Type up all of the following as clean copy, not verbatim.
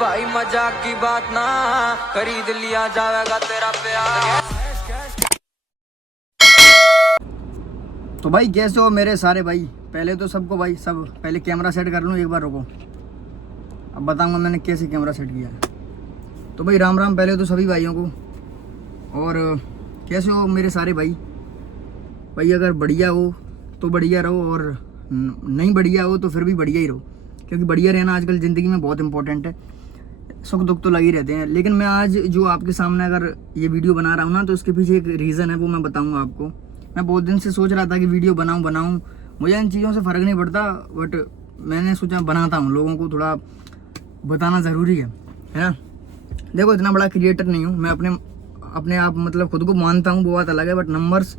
भाई मजाक की बात ना, खरीद लिया जाएगा तेरा प्यार। तो भाई कैसे हो मेरे सारे भाई। पहले तो सबको भाई सब पहले कैमरा सेट कर लूँ एक बार, रुको अब बताऊंगा मैंने कैसे कैमरा सेट किया है। तो भाई राम राम पहले तो सभी भाइयों को। और कैसे हो मेरे सारे भाई। भाई अगर बढ़िया हो तो बढ़िया रहो, और नहीं बढ़िया हो तो फिर भी बढ़िया ही रहो, क्योंकि बढ़िया रहना आजकल ज़िंदगी में बहुत इंपॉर्टेंट है। सुख दुख तो लगे रहते हैं, लेकिन मैं आज जो आपके सामने अगर ये वीडियो बना रहा हूँ ना, तो उसके पीछे एक रीज़न है, वो मैं बताऊँगा आपको। मैं बहुत दिन से सोच रहा था कि वीडियो बनाऊँ, मुझे इन चीज़ों से फ़र्क नहीं पड़ता, बट मैंने सोचा बनाता हूँ, लोगों को थोड़ा बताना ज़रूरी है ना। देखो इतना बड़ा क्रिएटर नहीं हूँ मैं, अपने आप मतलब खुद को मानता हूँ, वो बात अलग है, बट नंबर्स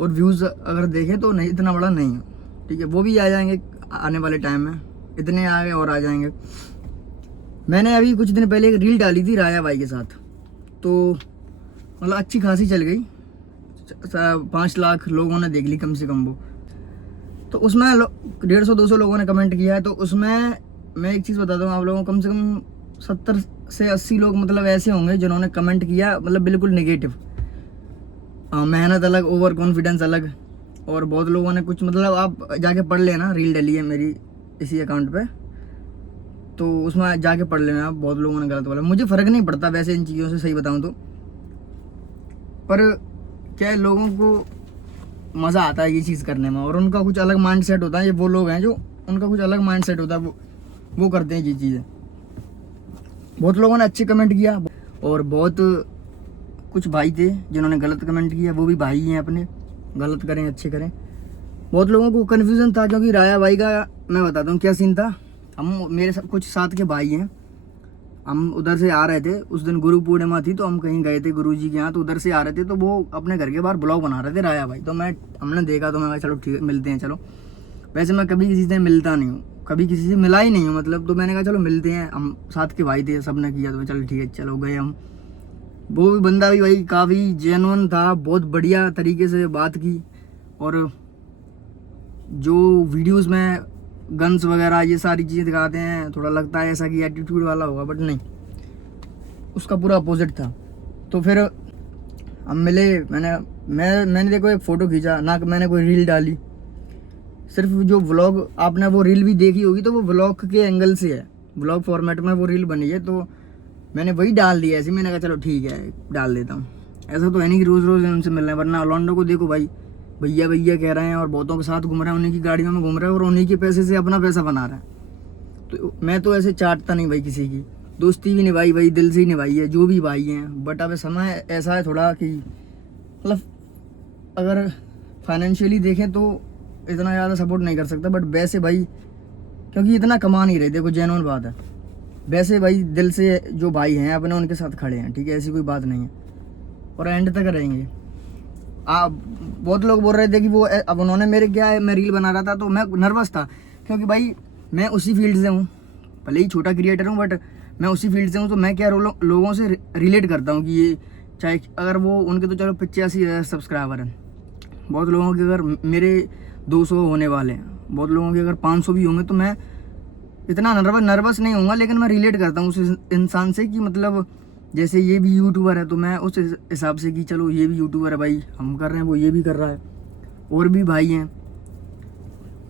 और व्यूज़ अगर देखें तो नहीं, इतना बड़ा नहीं है। ठीक है, वो भी आ जाएंगे आने वाले टाइम में, इतने आ गए और आ जाएंगे। मैंने अभी कुछ दिन पहले एक रील डाली थी राया भाई के साथ, तो मतलब अच्छी खासी चल गई, 5 लाख लोगों ने देख ली कम से कम वो। तो उसमें 150-200 लोगों ने कमेंट किया है। तो उसमें मैं एक चीज़ बताता हूँ आप लोगों को, कम से कम 70 से 80 लोग मतलब ऐसे होंगे जिन्होंने कमेंट किया मतलब बिल्कुल नेगेटिव। मेहनत अलग, ओवर कॉन्फिडेंस अलग। और बहुत लोगों ने कुछ मतलब आप जाके पढ़ लेना, रील डली है मेरी इसी अकाउंट पे, तो उसमें जाके पढ़ लेना आप। बहुत लोगों ने गलत बोला, मुझे फ़र्क नहीं पड़ता वैसे इन चीज़ों से, सही बताऊँ तो। पर क्या है, लोगों को मज़ा आता है ये चीज़ करने में, और उनका कुछ अलग माइंड सेट होता है। ये वो लोग हैं जो उनका कुछ अलग माइंड सेट होता है, वो करते हैं ये चीज़ें। बहुत लोगों ने अच्छे कमेंट किया, और बहुत कुछ भाई थे जिन्होंने गलत कमेंट किया, वो भी भाई हैं अपने, गलत करें अच्छे करें। बहुत लोगों को कन्फ्यूज़न था, क्योंकि राया भाई का मैं बताता हूँ क्या सीन था। हम मेरे कुछ साथ के भाई हैं, हम उधर से आ रहे थे, उस दिन गुरु पूर्णिमा थी, तो हम कहीं गए थे गुरुजी के यहाँ, तो उधर से आ रहे थे, तो वो अपने घर के बाहर ब्लॉग बना रहे थे राया भाई। तो हमने देखा, तो मैं कहा चलो ठीक है मिलते हैं चलो। वैसे मैं कभी किसी से मिलता नहीं हूँ, कभी किसी से मिला ही नहीं हूँ मतलब, तो मैंने कहा चलो मिलते हैं, हम साथ के भाई थे, सब ने किया, तो चलो ठीक है चलो गए हम। वो भी बंदा भी भाई काफ़ी जेन्युइन था, बहुत बढ़िया तरीके से बात की। और जो वीडियोस में गन्स वगैरह ये सारी चीज़ें दिखाते हैं, थोड़ा लगता है ऐसा कि एटीट्यूड वाला होगा, बट नहीं, उसका पूरा अपोजिट था। तो फिर हम मिले, मैंने देखो एक फ़ोटो खींचा ना, मैंने कोई रील डाली, सिर्फ जो व्लॉग आपने वो रील भी देखी होगी, तो वो व्लॉग के एंगल से है, व्लॉग फॉर्मेट में वो रील बनी है, तो मैंने वही डाल दिया ऐसे। मैंने कहा चलो ठीक है डाल देता हूँ। ऐसा तो है नहीं कि रोज़ रोज़ उनसे मिलना है, वरना लॉन्डो को देखो भाई, भैया भैया कह रहे हैं और बहुतों के साथ घूम रहे हैं, उन्हीं की गाड़ियों में घूम रहे हैं, और उन्हीं के पैसे से अपना पैसा बना रहे हैं। तो मैं तो ऐसे चाटता नहीं भाई, किसी की दोस्ती भी निभाई भाई, दिल से ही निभाई है जो भी भाई हैं। बट अब समय ऐसा है थोड़ा कि मतलब अगर फाइनेंशियली देखें तो इतना ज़्यादा सपोर्ट नहीं कर सकता, बट वैसे भाई क्योंकि इतना कमा नहीं रहे, देखो जेन्युइन बात है, वैसे भाई दिल से जो भाई हैं अपने उनके साथ खड़े हैं। ठीक है, ऐसी कोई बात नहीं है, और एंड तक रहेंगे। आप बहुत लोग बोल रहे थे कि वो अब उन्होंने मेरे क्या है, मैं रील बना रहा था तो मैं नर्वस था, क्योंकि भाई मैं उसी फील्ड से हूँ, भले ही छोटा क्रिएटर हूँ, बट मैं उसी फील्ड से हूँ। तो मैं क्या लोगों से रिलेट करता हूँ कि ये चाहे अगर वो उनके तो चलो 85,000 सब्सक्राइबर हैं, बहुत लोगों के अगर मेरे 200 होने वाले हैं, बहुत लोगों के अगर 500 भी होंगे, तो मैं इतना नर्वस नहीं होऊंगा। लेकिन मैं रिलेट करता हूँ उस इंसान से कि मतलब जैसे ये भी यूट्यूबर है, तो मैं उस हिसाब से कि चलो ये भी यूट्यूबर है भाई, हम कर रहे हैं वो ये भी कर रहा है, और भी भाई हैं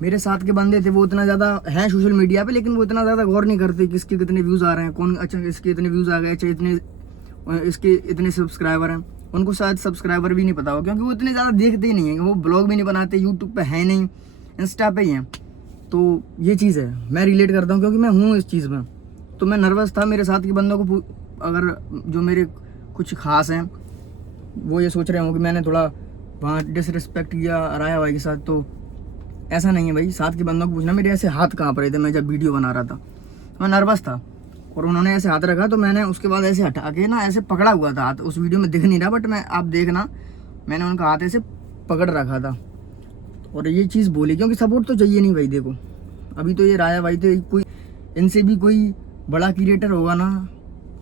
मेरे साथ के बंदे थे, वो इतना ज़्यादा हैं सोशल मीडिया पे, लेकिन वो इतना ज़्यादा गौर नहीं करते कि इसके कितने व्यूज़ आ रहे हैं, कौन अच्छा इसके इतने व्यूज़ आ गए, अच्छा इसके इतने सब्सक्राइबर हैं। उनको शायद सब्सक्राइबर भी नहीं पता हो, क्योंकि वो इतने ज़्यादा देखते ही नहीं हैं, वो ब्लॉग भी नहीं बनाते, यूट्यूब पे है नहीं, इंस्टा पे ही हैं। तो ये चीज़ है, मैं रिलेट करता हूँ क्योंकि मैं हूँ इस चीज़ में। तो मैं नर्वस था, मेरे साथ के बंदों को अगर जो मेरे कुछ खास हैं वो ये सोच रहे हो कि मैंने थोड़ा वहाँ डिसरिस्पेक्ट किया राया भाई के साथ, तो ऐसा नहीं है भाई। साथ के बंदों को पूछना, मेरे ऐसे हाथ काँप रहे थे मैं जब वीडियो बना रहा था, मैं नर्वस था, और उन्होंने ऐसे हाथ रखा, तो मैंने उसके बाद ऐसे हटा के ना ऐसे पकड़ा हुआ था हाथ, उस वीडियो में दिख नहीं रहा, बट मैं आप देखना, मैंने उनका हाथ ऐसे पकड़ रखा था, और ये चीज़ बोली, क्योंकि सपोर्ट तो चाहिए नहीं भाई। देखो अभी तो ये राया भाई थे, कोई इनसे भी कोई बड़ा क्रिएटर होगा ना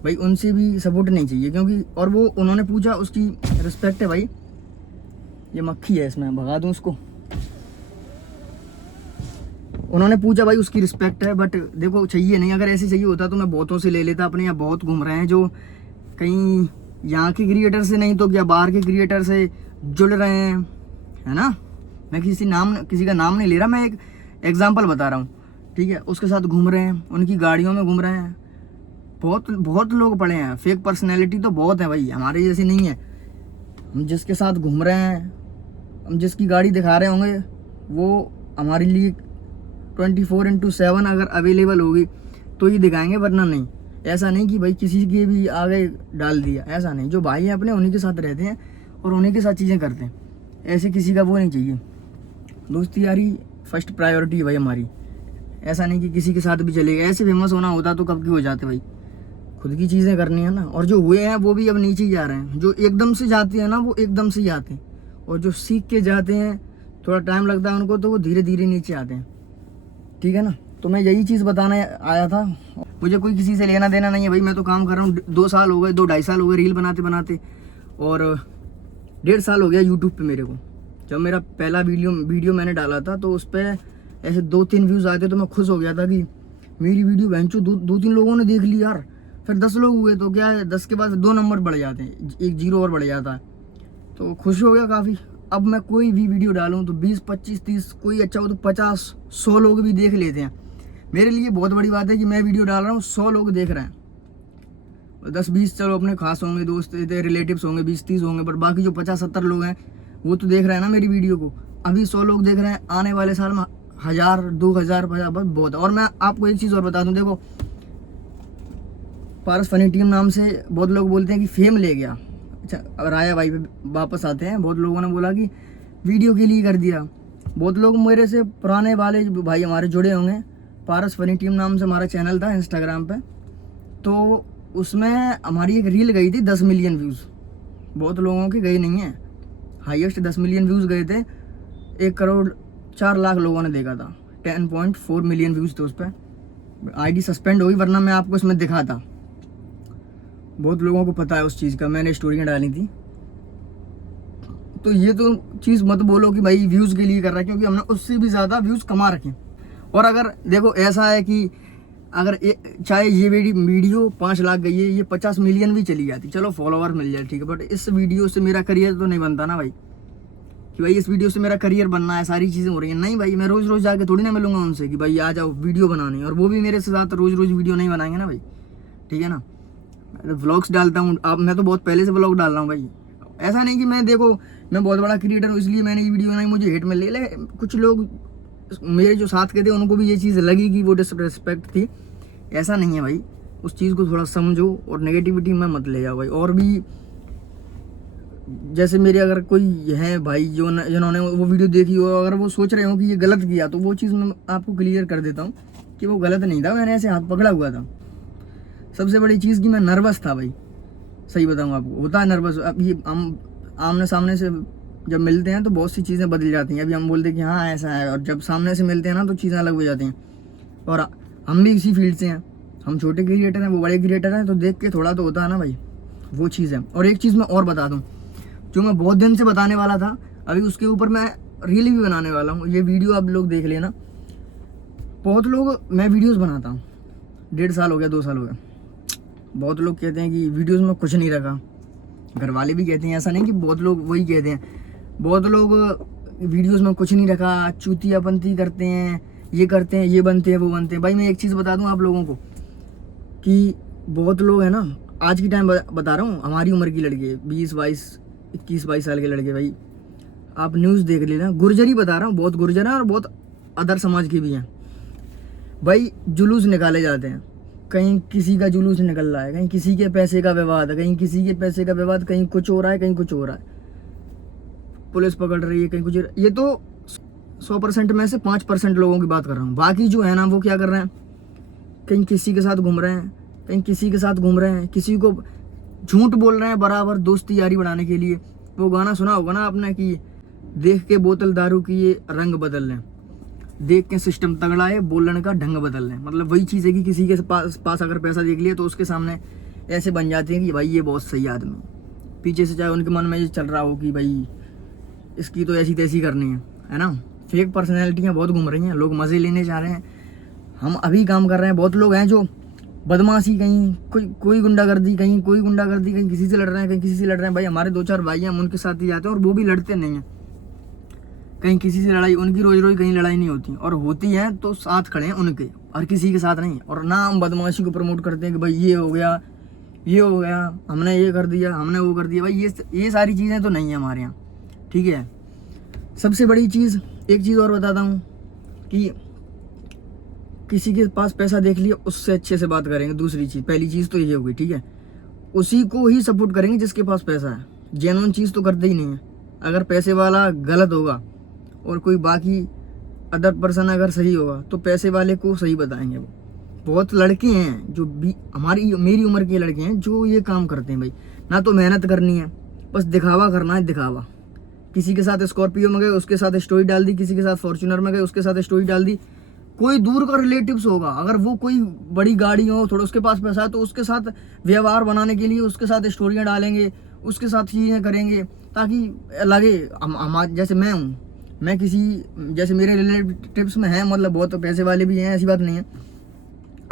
भाई, उनसे भी सपोर्ट नहीं चाहिए, क्योंकि और वो उन्होंने पूछा, उसकी रिस्पेक्ट है भाई। ये मक्खी है, इसमें भगा दूँ उसको, उन्होंने पूछा भाई, उसकी रिस्पेक्ट है, बट देखो चाहिए नहीं। अगर ऐसे चाहिए होता तो मैं बहुतों से ले लेता। अपने यहाँ बहुत घूम रहे हैं जो कहीं यहाँ के क्रिएटर से नहीं तो क्या बाहर के क्रिएटर से जुड़ रहे हैं, है ना। मैं किसी का नाम नहीं ले रहा, मैं एक एग्जांपल बता रहा हूँ, ठीक है। उसके साथ घूम रहे हैं, उनकी गाड़ियों में घूम रहे हैं। बहुत लोग पड़े हैं, फेक पर्सनैलिटी तो बहुत है भाई, हमारे जैसी नहीं है। हम जिसके साथ घूम रहे हैं, हम जिसकी गाड़ी दिखा रहे होंगे, वो हमारे लिए 24/7 अगर अवेलेबल होगी तो ही दिखाएंगे, वरना नहीं। ऐसा नहीं कि भाई किसी के भी आगे डाल दिया, ऐसा नहीं। जो भाई हैं अपने, उन्हीं के साथ रहते हैं और उन्हीं के साथ चीज़ें करते हैं। ऐसे किसी का वो नहीं चाहिए। दोस्ती यारी फर्स्ट प्रायोरिटी है भाई हमारी। ऐसा नहीं कि किसी के साथ भी चलेगा। ऐसे फेमस होना होता तो कब की हो जाते भाई। खुद की चीज़ें करनी है ना। और जो हुए हैं वो भी अब नीचे ही जा रहे हैं। जो एकदम से जाते हैं ना, वो एकदम से ही आते हैं, और जो सीख के जाते हैं थोड़ा टाइम लगता है उनको, तो वो धीरे धीरे नीचे आते हैं, ठीक है ना। तो मैं यही चीज़ बताने आया था। मुझे कोई किसी से लेना देना नहीं है भाई। मैं तो काम कर रहा हूँ, 2 साल हो गए, 2-2.5 साल हो गए रील बनाते बनाते, और 1.5 साल हो गया यूट्यूब पे मेरे को। जब मेरा पहला वीडियो मैंने डाला था तो उस पर ऐसे 2-3 व्यूज़ आए थे, तो मैं खुश हो गया था कि मेरी वीडियो बहनचो 2-3 लोगों ने देख ली यार। फिर 10 लोग हुए तो क्या है, 10 के बाद 2 नंबर बढ़ जाते हैं, 1 0 और बढ़ जाता है, तो खुश हो गया काफ़ी। अब मैं कोई भी वीडियो डालूँ तो 20, 25, 30, कोई अच्छा हो तो 50, 100 लोग भी देख लेते हैं। मेरे लिए बहुत बड़ी बात है कि मैं वीडियो डाल रहा हूँ, 100 लोग देख रहे हैं। 10-20 चलो अपने खास होंगे, दोस्त रिलेटिव्स होंगे, 20-30 होंगे, पर बाकी जो 50-70 लोग हैं वो तो देख रहे हैं ना मेरी वीडियो को। अभी 100 लोग देख रहे हैं, आने वाले साल में 1000, 2000, 50 बहुत है। और मैं आपको एक चीज़ और बता दूँ, देखो पारस फनी टीम नाम से बहुत लोग बोलते हैं कि फेम ले गया। अच्छा, राया भाई पे वापस आते हैं। बहुत लोगों ने बोला कि वीडियो के लिए कर दिया। बहुत लोग मेरे से पुराने वाले भाई हमारे जुड़े होंगे। पारस फनी टीम नाम से हमारा चैनल था इंस्टाग्राम पे, तो उसमें हमारी एक रील गई थी 10 मिलियन व्यूज़। बहुत लोगों के गए नहीं हैं, हाईएस्ट 10 मिलियन व्यूज़ गए थे। 1 करोड़ 4 लाख लोगों ने देखा था। 10.4 मिलियन व्यूज़ थे उस पर। आईडी सस्पेंड हुई, वरना मैं आपको इसमें दिखा था। बहुत लोगों को पता है उस चीज़ का, मैंने स्टोरियाँ डाली थी। तो ये तो चीज़ मत बोलो कि भाई व्यूज़ के लिए कर रहा है, क्योंकि हमने उससे भी ज़्यादा व्यूज़ कमा रखे। और अगर देखो ऐसा है कि अगर चाहे ये वीडियो 5 लाख गई है, ये 50 मिलियन भी चली जाती, चलो फॉलोवर मिल जाए, ठीक है, बट इस वीडियो से मेरा करियर तो नहीं बनता ना भाई, कि भाई इस वीडियो से मेरा करियर बनना है, सारी चीज़ें हो रही हैं। नहीं भाई, मैं रोज़ रोज़ जाके थोड़ी ना मिलूंगा उनसे कि भाई आ जाओ वीडियो बनाने, और वो भी मेरे साथ रोज़ रोज़ वीडियो नहीं बनाएंगे ना भाई, ठीक है ना। मैं व्लॉग्स डालता हूँ, अब मैं तो बहुत पहले से व्लॉग डाल रहा हूँ भाई। ऐसा नहीं कि मैं देखो मैं बहुत बड़ा क्रिएटर हूँ इसलिए मैंने ये वीडियो बनाई, मुझे हेट मिल रही है। कुछ लोग मेरे जो साथ के थे उनको भी ये चीज़ लगी कि वो डिसरिस्पेक्ट थी। ऐसा नहीं है भाई, उस चीज़ को थोड़ा समझो और नेगेटिविटी में मत ले जाओ भाई। और भी जैसे मेरे अगर कोई है भाई जिन्होंने वो वीडियो देखी हो, अगर वो सोच रहे हो कि ये गलत किया, तो वो चीज़ मैं आपको क्लियर कर देता हूँ कि वो गलत नहीं था। मैंने ऐसे हाथ पकड़ा हुआ था। सबसे बड़ी चीज़ कि मैं नर्वस था भाई, सही बताऊँ आपको, होता है नर्वस। अब ये हम आमने सामने से जब मिलते हैं तो बहुत सी चीज़ें बदल जाती हैं। अभी हम बोलते हैं कि हाँ ऐसा है, और जब सामने से मिलते हैं ना तो चीज़ें अलग हो जाती हैं। और हम भी इसी फील्ड से हैं, हम छोटे क्रिएटर हैं, वो बड़े क्रिएटर हैं, तो देख के थोड़ा तो होता है ना भाई, वो चीज़ है। और एक चीज़ मैं और बता दूँ, जो मैं बहुत दिन से बताने वाला था, अभी उसके ऊपर मैं रील भी बनाने वाला हूँ। ये वीडियो आप लोग देख लेना। बहुत लोग, मैं वीडियोज़ बनाता हूँ, 1.5 साल हो गया, 2 साल हो गया। बहुत लोग कहते हैं कि वीडियोज़ में कुछ नहीं रखा, घर वाले भी कहते हैं, ऐसा नहीं कि बहुत लोग वही कहते हैं, बहुत लोग वीडियोज़ में कुछ नहीं रखा, चूतियापंती करते हैं, ये करते हैं, ये बनते हैं, वो बनते हैं। भाई मैं एक चीज़ बता दूं आप लोगों को कि बहुत लोग हैं ना, आज की टाइम बता रहा हूँ, हमारी उम्र की लड़के 20-22, 21-22 साल के लड़के, भाई आप न्यूज़ देख लेना, गुर्जरी बता रहा हूँ, बहुत गुर्जर हैं और बहुत अदर समाज के भी हैं भाई। जुलूस निकाले जाते हैं, कहीं किसी का जुलूस निकल रहा है, कहीं किसी के पैसे का विवाद है, कहीं किसी के पैसे का विवाद, कहीं कुछ हो रहा है, कहीं कुछ हो रहा है, पुलिस पकड़ रही है, कहीं कुछ। ये तो 100% में से 5% लोगों की बात कर रहा हूँ। बाकी जो है ना, वो क्या कर रहे हैं, कहीं किसी के साथ घूम रहे हैं, कहीं किसी के साथ घूम रहे हैं, किसी को झूठ बोल रहे हैं बराबर दोस्ती यारी बढ़ाने के लिए। वो गाना सुना होगा ना आपने कि देख के बोतल दारू की ये रंग बदल लें, देख के सिस्टम तगड़ा है, बोलने का ढंग बदल लें। मतलब वही चीज़ है कि किसी के पास अगर पैसा देख लिया तो उसके सामने ऐसे बन जाते हैं कि भाई ये बहुत सही आदमी। पीछे से चाहे उनके मन में ये चल रहा हो कि भाई इसकी तो ऐसी तैसी करनी है ना, फेक पर्सनैलिटियाँ बहुत घूम रही हैं, लोग मज़े लेने जा रहे हैं। हम अभी काम कर रहे हैं, बहुत लोग हैं जो बदमाशी, कहीं कोई गुंडागर्दी, कहीं कोई गुंडागर्दी, कहीं किसी से लड़ रहे हैं, कहीं किसी से लड़ रहे हैं। भाई हमारे 2-4 भाई हैं, हम उनके साथ ही जाते हैं और वो भी लड़ते नहीं हैं। कहीं किसी से लड़ाई, उनकी रोज रोज कहीं लड़ाई नहीं होती, और होती है तो साथ खड़े हैं उनके, और किसी के साथ नहीं। और ना हम बदमाशी को प्रमोट करते हैं कि भाई ये हो गया, ये हो गया, हमने ये कर दिया, हमने वो कर दिया। भाई ये सारी चीज़ें तो नहीं है हमारे यहाँ, ठीक है। सबसे बड़ी चीज़, एक चीज़ और बताता हूँ कि किसी के पास पैसा देख लिया, उससे अच्छे से बात करेंगे। दूसरी चीज़, पहली चीज़ तो ये हो गई, ठीक है। उसी को ही सपोर्ट करेंगे जिसके पास पैसा है। जेन्युइन चीज़ तो करते ही नहीं है। अगर पैसे वाला गलत होगा और कोई बाकी अदर पर्सन अगर सही होगा तो पैसे वाले को सही बताएंगे। वो बहुत लड़के हैं जो भी मेरी उम्र के लड़के हैं जो ये काम करते हैं। भाई ना तो मेहनत करनी है, बस दिखावा करना है, दिखावा। किसी के साथ स्कॉर्पियो में गए, उसके साथ स्टोरी डाल दी, किसी के साथ फॉर्च्यूनर में गए, उसके साथ स्टोरी डाल दी। कोई दूर का रिलेटिव्स होगा, अगर वो कोई बड़ी गाड़ी हो, थोड़ा उसके पास पैसा है, तो उसके साथ व्यवहार बनाने के लिए उसके साथ स्टोरियाँ डालेंगे, उसके साथ चीज़ें करेंगे, ताकि लगे हम जैसे मैं हूँ, मैं किसी जैसे मेरे रिलेटिव्स में हैं, मतलब बहुत पैसे वाले भी हैं, ऐसी बात नहीं है।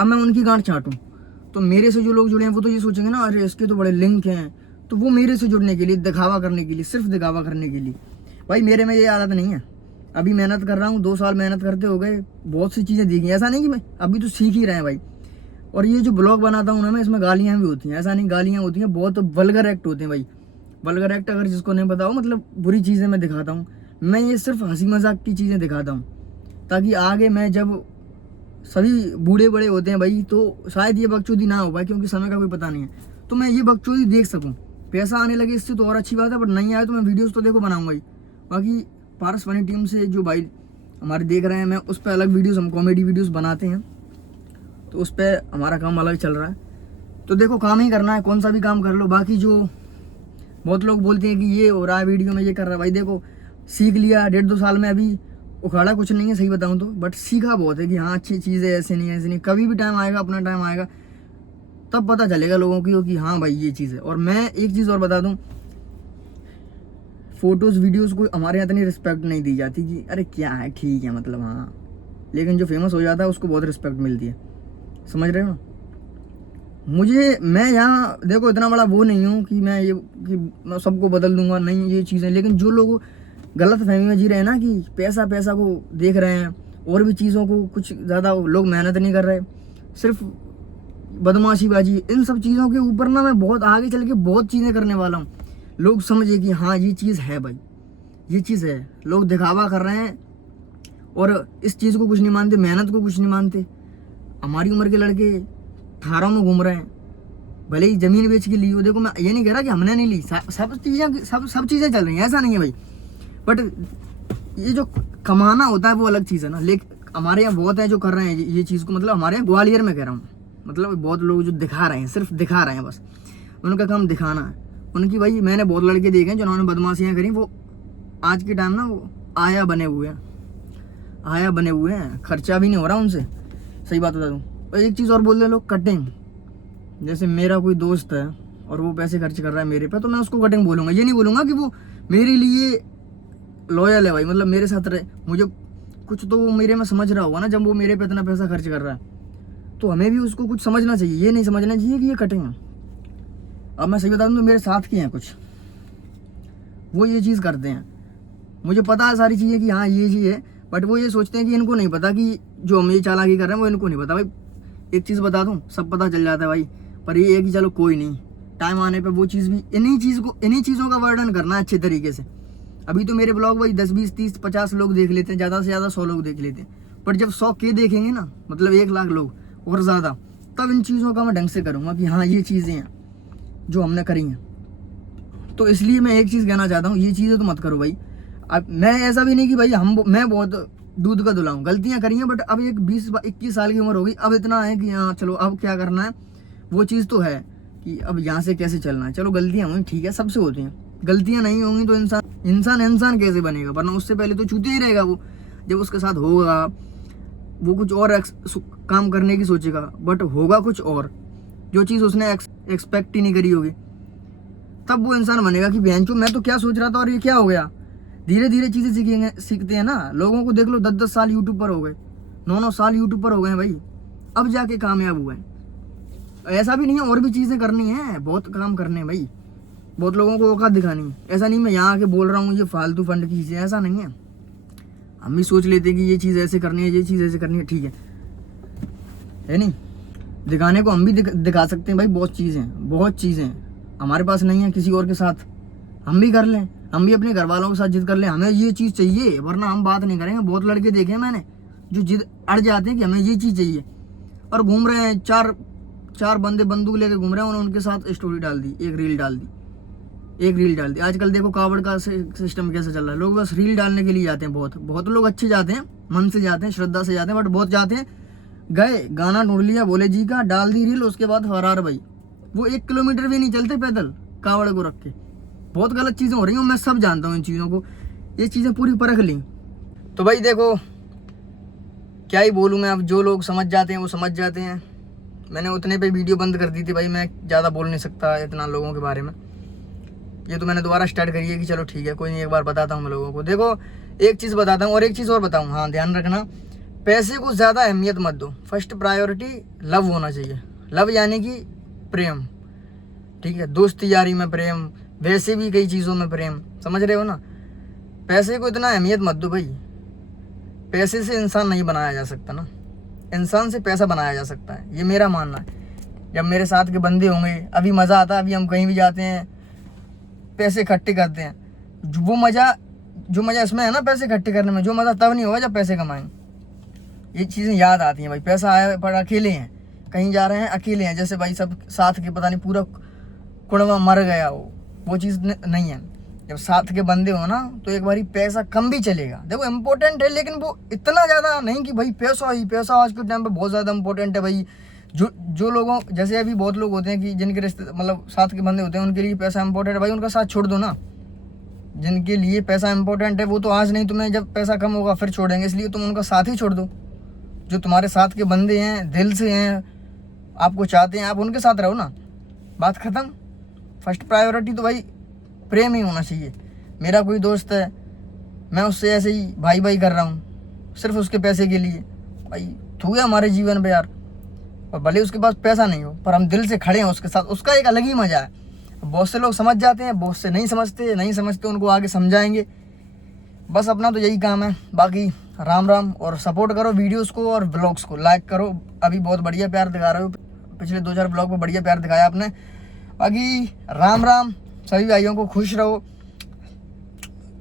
अब मैं उनकी गांठ छाटूँ तो मेरे से जो लोग जुड़े हैं वो तो ये सोचेंगे ना, अरे इसके तो बड़े लिंक हैं, तो वो मेरे से जुड़ने के लिए, दिखावा करने के लिए, सिर्फ दिखावा करने के लिए। भाई मेरे में ये आदत नहीं है। अभी मेहनत कर रहा हूँ, 2 साल मेहनत करते हो गए, बहुत सी चीज़ें दिखी। ऐसा नहीं कि मैं अभी तो सीख ही रहे हैं भाई। और ये जो ब्लॉग बनाता हूँ ना मैं, इसमें गालियाँ भी होती हैं, ऐसा नहीं, गालियाँ होती हैं, बहुत वल्गर एक्ट होते हैं भाई। वल्गर एक्ट अगर जिसको नहीं पता हो, मतलब बुरी चीज़ें मैं दिखाता हूँ। मैं ये सिर्फ हंसी मजाक की चीज़ें दिखाता हूँ, ताकि आगे मैं जब सभी बूढ़े बड़े होते हैं भाई, तो शायद ये बकचोदी ना हो पाए, क्योंकि समय का कोई पता नहीं है, तो मैं ये बकचोदी देख सकूँ। पैसा आने लगे इससे तो और अच्छी बात है, बट नहीं आए तो मैं वीडियोज़ तो देखो बनाऊँगा ही। बाकी पारस फनी टीम से जो भाई हमारे देख रहे हैं, मैं उस पर अलग वीडियोस, हम कॉमेडी वीडियोस बनाते हैं, तो उस पर हमारा काम अलग चल रहा है। तो देखो, काम ही करना है, कौन सा भी काम कर लो। बाकी जो बहुत लोग बोलते हैं कि ये हो रहा है वीडियो में, ये कर रहा है, भाई देखो सीख लिया 1.5-2 साल में, अभी उखाड़ा कुछ नहीं है सही बताऊँ तो, बट सीखा बहुत है कि हाँ अच्छी चीज़ है, ऐसे नहीं है, ऐसे नहीं। कभी भी टाइम आएगा, अपना टाइम आएगा, तब पता चलेगा लोगों की कि हाँ भाई ये चीज़ है। और मैं एक चीज़ और बता दूँ, फोटोज़ वीडियोज़ को हमारे यहाँ इतनी रिस्पेक्ट नहीं दी जाती कि अरे क्या है, ठीक है, मतलब हाँ, लेकिन जो फेमस हो जाता है उसको बहुत रिस्पेक्ट मिलती है, समझ रहे हो। मैं यहाँ देखो इतना बड़ा वो नहीं हूँ कि मैं सबको बदल दूंगा, नहीं ये चीज़ें। लेकिन जो लोग गलत फहमी में जी रहे हैं ना, कि पैसा को देख रहे हैं, और भी चीज़ों को कुछ ज़्यादा लोग मेहनत नहीं कर रहे, सिर्फ बदमाशीबाजी, इन सब चीज़ों के ऊपर ना मैं बहुत आगे चल के बहुत चीज़ें करने वाला हूँ। लोग समझे कि हाँ ये चीज़ है भाई, ये चीज़ है। लोग दिखावा कर रहे हैं और इस चीज़ को कुछ नहीं मानते, मेहनत को कुछ नहीं मानते। हमारी उम्र के लड़के थारों में घूम रहे हैं, भले ही ज़मीन बेच के ली हो। देखो मैं ये नहीं कह रहा कि हमने नहीं ली, सब चीज़ें चल रही हैं, ऐसा नहीं है भाई। बट ये जो कमाना होता है वो अलग चीज़ है ना। लेकिन हमारे यहाँ बहुत है जो कर रहे हैं ये चीज़ को, मतलब हमारे यहाँ ग्वालियर में कह रहा हूँ, मतलब बहुत लोग जो दिखा रहे हैं, सिर्फ दिखा रहे हैं, बस उनका काम दिखाना है। उनकी भाई मैंने बहुत लड़के देखे हैं जिन्होंने बदमाशियाँ करी, वो आज के टाइम ना वो आया बने हुए हैं, खर्चा भी नहीं हो रहा उनसे, सही बात बता दूँ। और एक चीज़ और बोल दे लोग, कटिंग। जैसे मेरा कोई दोस्त है और वो पैसे खर्च कर रहा है मेरे पे, तो मैं उसको कटिंग बोलूँगा, ये नहीं बोलूँगा कि वो मेरे लिए लॉयल है भाई, मतलब मेरे साथ रहे। मुझे कुछ तो वो मेरे में समझ रहा होगा ना, जब वो मेरे पे इतना पैसा खर्च कर रहा है, तो हमें भी उसको कुछ समझना चाहिए। ये नहीं समझना चाहिए कि ये कटिंग है। अब मैं सही बता दूँ तो मेरे साथ के हैं कुछ, वो ये चीज़ करते हैं, मुझे पता है सारी चीज़ें कि हाँ ये चीज़ है, बट वो ये सोचते हैं कि इनको नहीं पता कि जो हम ये चालाकी कर रहे हैं वो इनको नहीं पता। भाई एक चीज़ बता दूँ, सब पता चल जाता है भाई, पर ये है कि चलो कोई नहीं, टाइम आने पे वो चीज़ भी, इन्हीं चीज़ों का वर्णन करना है अच्छे तरीके से। अभी तो मेरे ब्लॉग भाई 10, 20, 30, 50 लोग देख लेते हैं, ज़्यादा से ज़्यादा 100 लोग देख लेते हैं। पर जब 100 के देखेंगे ना, मतलब 1 लाख लोग और ज़्यादा, तब इन चीज़ों का मैं ढंग से करूँगा कि हाँ ये चीज़ें हैं जो हमने करी हैं। तो इसलिए मैं एक चीज़ कहना चाहता हूँ, ये चीज़ें तो मत करो भाई। अब मैं ऐसा भी नहीं कि भाई मैं बहुत दूध का धुला हूँ, गलतियाँ करी हैं, बट अब एक 20-21 साल की उम्र हो गई, अब इतना है कि हाँ चलो अब क्या करना है, वो चीज़ तो है कि अब यहाँ से कैसे चलना है। चलो गलतियाँ हुई, ठीक है, सबसे होती हैं, गलतियाँ नहीं होंगी तो इंसान कैसे बनेगा, वरना उससे पहले तो छूते ही रहेगा वो। जब उसके साथ होगा वो कुछ और काम करने की सोचेगा, बट होगा कुछ और, जो चीज़ उसने एक्सपेक्ट ही नहीं करी होगी, तब वो इंसान बनेगा कि बहनचोद मैं तो क्या सोच रहा था और ये क्या हो गया। धीरे धीरे चीज़ें सीखते हैं ना। लोगों को देख लो 10-10 साल यूट्यूब पर हो गए, 9-9 साल यूट्यूब पर हो गए भाई, अब जाके कामयाब हुए हैं। ऐसा भी नहीं है, और भी चीज़ें करनी है, बहुत काम करने हैं भाई, बहुत लोगों को औकात दिखानी है। ऐसा नहीं मैं यहाँ आके बोल रहा हूँ ये फालतू फंड की चीज़ें, ऐसा नहीं है। हम भी सोच लेते हैं कि ये चीज़ ऐसे करनी है, ये चीज़ ऐसे करनी है, ठीक है नहीं। दिखाने को हम भी दिखा सकते हैं भाई, बहुत चीज़ें हमारे पास नहीं है, किसी और के साथ हम भी कर लें, हम भी अपने घर वालों के साथ जिद कर लें हमें ये चीज़ चाहिए, वरना हम बात नहीं करेंगे। बहुत लड़के देखे हैं मैंने जो जिद अड़ जाते हैं कि हमें ये चीज़ चाहिए, और घूम रहे हैं, चार बंदे बंदूक लेके घूम रहे हैं, उन्होंने उनके साथ स्टोरी डाल दी, एक रील डाल दी। आजकल देखो कावड़ का सिस्टम कैसे चल रहा है, लोग बस रील डालने के लिए जाते हैं। बहुत लोग अच्छे जाते हैं, मन से जाते हैं, श्रद्धा से जाते हैं, बट बहुत जाते हैं गए, गाना ढूंढ लिया भोले जी का, डाल दी रील, उसके बाद फरार भाई। वो 1 किलोमीटर भी नहीं चलते पैदल कावड़ को रख के। बहुत गलत चीज़ें हो रही हैं, मैं सब जानता हूँ इन चीज़ों को, ये चीज़ें पूरी परख ली। तो भाई देखो क्या ही बोलूँ मैं, अब जो लोग समझ जाते हैं वो समझ जाते हैं। मैंने उतने पे वीडियो बंद कर दी थी भाई, मैं ज़्यादा बोल नहीं सकता इतना लोगों के बारे में। ये तो मैंने दोबारा स्टार्ट करी है कि चलो ठीक है, कोई नहीं, एक बार बताता हूँ मैं लोगों को। देखो एक चीज़ बताता हूँ, और एक चीज़ और बताऊँ, हाँ ध्यान रखना, पैसे को ज़्यादा अहमियत मत दो। फर्स्ट प्रायोरिटी लव होना चाहिए। लव यानी कि प्रेम, ठीक है, दोस्ती यारी में प्रेम, वैसे भी कई चीज़ों में प्रेम, समझ रहे हो ना। पैसे को इतना अहमियत मत दो भाई, पैसे से इंसान नहीं बनाया जा सकता ना, इंसान से पैसा बनाया जा सकता है, ये मेरा मानना है। जब मेरे साथ के बंदे होंगे अभी मज़ा आता है, अभी हम कहीं भी जाते हैं पैसे इकट्ठे करते हैं, वो मज़ा जो मज़ा इसमें है ना पैसे इकट्ठे करने में, जो मज़ा तब नहीं होगा जब पैसे कमाएंगे। ये चीज़ें याद आती हैं भाई, पैसा आया पर अकेले हैं, कहीं जा रहे हैं अकेले हैं, जैसे भाई सब साथ के पता नहीं पूरा कुड़वा मर गया हो, वो चीज़ नहीं है। जब साथ के बंदे हो ना तो एक बारी पैसा कम भी चलेगा, देखो इम्पोर्टेंट है, लेकिन वो इतना ज़्यादा नहीं कि भाई पैसा ही पैसा आज के टाइम पे बहुत ज़्यादा इम्पोर्टेंट है भाई। जो लोगों जैसे अभी बहुत लोग होते हैं कि जिनके रिश्ते मतलब साथ के बंदे होते हैं, उनके लिए पैसा इंपॉर्टेंट है भाई, उनका साथ छोड़ दो ना। जिनके लिए पैसा इंपॉर्टेंट है वो तो आज नहीं, तुम्हें जब पैसा कम होगा फिर छोड़ेंगे, इसलिए तुम उनका साथ ही छोड़ दो। जो तुम्हारे साथ के बंदे हैं, दिल से हैं, आपको चाहते हैं, आप उनके साथ रहो ना, बात ख़त्म। फर्स्ट प्रायोरिटी तो भाई प्रेम ही होना चाहिए। मेरा कोई दोस्त है, मैं उससे ऐसे ही भाई भाई कर रहा हूँ सिर्फ उसके पैसे के लिए, भाई थू है हमारे जीवन पे यार। और भले उसके पास पैसा नहीं हो पर हम दिल से खड़े हैं उसके साथ, उसका एक अलग ही मज़ा है। बहुत से लोग समझ जाते हैं, बहुत से नहीं समझते, उनको आगे समझाएंगे। बस अपना तो यही काम है। बाकी राम राम, और सपोर्ट करो वीडियोस को और ब्लॉग्स को, लाइक करो। अभी बहुत बढ़िया प्यार दिखा रहे हो, पिछले 2-4 ब्लॉग में बढ़िया प्यार दिखाया आपने। बाकी राम राम, सभी भाइयों को खुश रहो।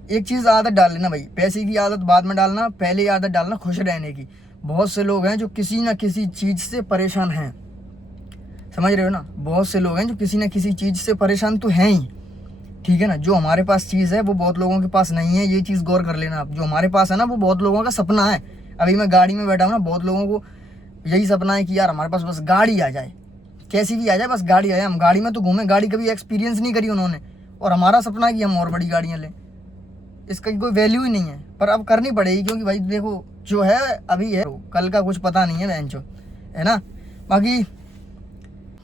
एक चीज़ आदत डाल लेना भाई, पैसे की आदत बाद में डालना, पहले आदत डालना खुश रहने की। बहुत से लोग हैं जो किसी ना किसी चीज़ से परेशान हैं, समझ रहे हो ना। बहुत से लोग हैं जो किसी ना किसी चीज़ से परेशान तो हैं ही, ठीक है ना। जो हमारे पास चीज़ है वो बहुत लोगों के पास नहीं है, ये चीज़ गौर कर लेना आप। जो हमारे पास है ना वो बहुत लोगों का सपना है। अभी मैं गाड़ी में बैठा हूँ ना, बहुत लोगों को यही सपना है कि यार हमारे पास बस गाड़ी आ जाए, कैसी भी आ जाए, बस गाड़ी आ जाए, हम गाड़ी में तो घूमें। गाड़ी कभी एक्सपीरियंस नहीं करी उन्होंने, और हमारा सपना है कि हम और बड़ी गाड़ियाँ लें। इसका कोई वैल्यू ही नहीं है, पर अब करनी पड़ेगी, क्योंकि भाई देखो जो है अभी है, कल का कुछ पता नहीं है बेंचो, है ना। बाकी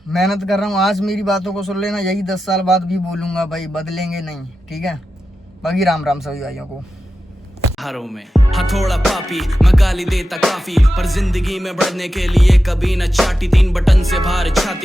मेहनत कर रहा हूँ, आज मेरी बातों को सुन लेना, यही 10 साल बाद भी बोलूँगा भाई, बदलेंगे नहीं, ठीक है। बाकी राम राम सभी भाइयों को। हारों में हथौड़ा पापी, मैं गाली देता काफी, पर जिंदगी में बढ़ने के लिए कभी न चाटी, 3 बटन से भार छाती।